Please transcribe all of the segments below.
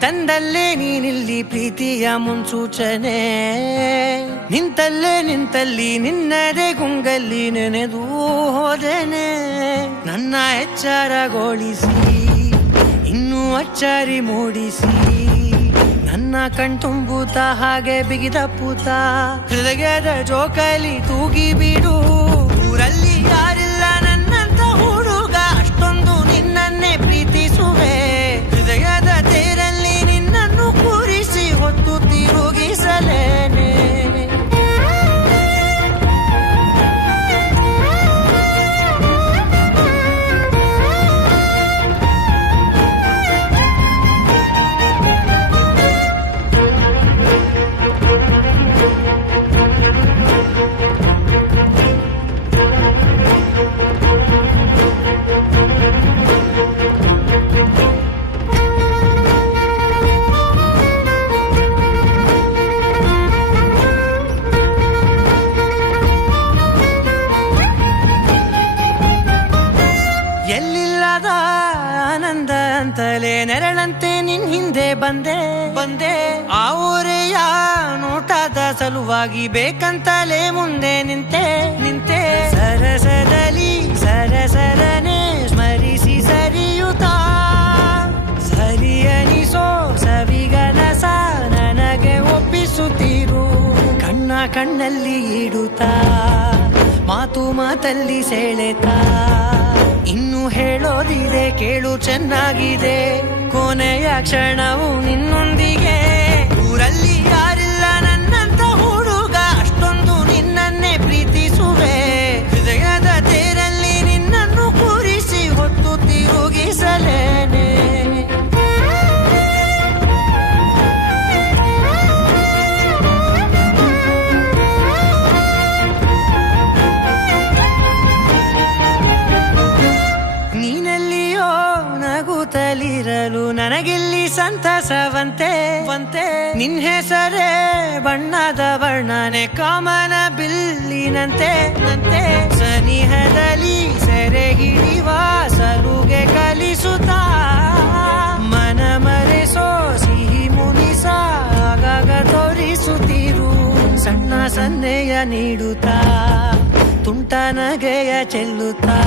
ತಂದಲ್ಲೇ ನೀನಿಲ್ಲಿ ಪ್ರೀತಿಯ ಮುನ್ಸೂಚನೆ. ನಿಂತಲ್ಲಿ ನಿನ್ನದೇ ಗುಂಗಲ್ಲಿ ನೆನೆದು ಹೋದೆನೆ. ನನ್ನ ಎಚ್ಚರಗೊಳಿಸಿ ಇನ್ನೂ ಅಚ್ಚರಿ ಮೂಡಿಸಿ, ನನ್ನ ಕಣ್ತುಂಬುತ್ತ ಹಾಗೆ ಬಿಗಿದ ಪೂತ ಹೃದಯದ ಜೋಕಾಲಿ ತೂಗಿ ಬಿಡು. ಊರಲ್ಲಿ ಯಾರಿಲ್ಲ ನನ್ನಂತ ಹುಡುಗ, ಅಷ್ಟೊಂದು ನಿನ್ನನ್ನೇ ಪ್ರೀತಿಸುವೆ. ಹೃದಯದ ತೇರಲ್ಲಿ ನಿನ್ನನ್ನು ಕೂರಿಸಿ ಹೊತ್ತು ತಿರುಗಿಸಲೇನೆ. ಎಲ್ಲಿಲ್ಲದ ಆನಂದ ಅಂತಲೇ ನೆರಳಂತೆ ನಿನ್ ಹಿಂದೆ ಬಂದೆ. ಆ ಊರೆಯ ನೋಟದ ಸಲುವಾಗಿ ಬೇಕಂತಲೇ ಮುಂದೆ ನಿಂತೆ. ಸರಸದಲ್ಲಿ ಸರಸರನೆ ಸ್ಮರಿಸಿ ಸರಿಯುತ್ತಾ, ಸರಿಯನಿಸೋ ಸವಿಗನಸ ನನಗೆ ಒಪ್ಪಿಸುತ್ತೀರು. ಕಣ್ಣಲ್ಲಿ ಇಡುತ್ತಾ, ಮಾತಲ್ಲಿ ಸೆಳೆತಾ, ಇನ್ನು ಹೇಳೋದಿದೆ ಕೇಳು ಚೆನ್ನಾಗಿದೆ. ಕೊನೆಯ ಕ್ಷಣವು ನಿನ್ನೊಂದಿಗೆ. ಊರಲ್ಲಿ ಯಾರಿಲ್ಲ ನನ್ನಂತ ಹುಡುಗ, ಅಷ್ಟೊಂದು ನಿನ್ನನ್ನೇ ಪ್ರೀತಿಸುವೆ. ಹೃದಯದ ತೇರಲ್ಲಿ ನಿನ್ನನ್ನು ಕೂರಿಸಿ ಹೊತ್ತು ತಿರುಗಿಸಲೇನೆ. ನಗುತ್ತಲಿರಲು ನನಗಿಲ್ಲಿ ಸಂತಸವಂತೆ. ನಿನ್ ಹೆಸರೇ ಬಣ್ಣದ ವರ್ಣನೆ ಕಾಮನ ಬಿಲ್ಲಿನಂತೆ. ಸನಿಹದಲ್ಲಿ ಸೆರೆ ಹಿಡಿವ ಸಲುಗೆ ಕಲಿಸುತ್ತಾ, ಮನ ಮರೆಸೋ ಸಿಹಿ ಮುನಿಸ ಆಗಾಗ ತೋರಿಸುತ್ತೀರು. ಸಣ್ಣ ಸನ್ನೆಯ ನೀಡುತ್ತಾ, ತುಂಟ ನಗೆಯ ಚೆಲ್ಲುತ್ತಾ,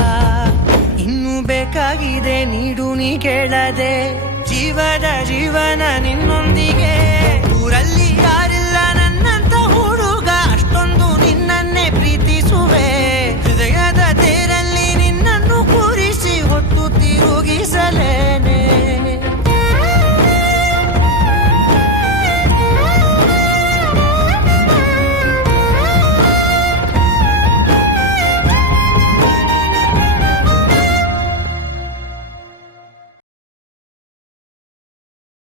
ಇನ್ನು ಬೇಕಾಗಿದೆ ನೀಡು ನೀ ಕೇಳದೆ. ಜೀವನ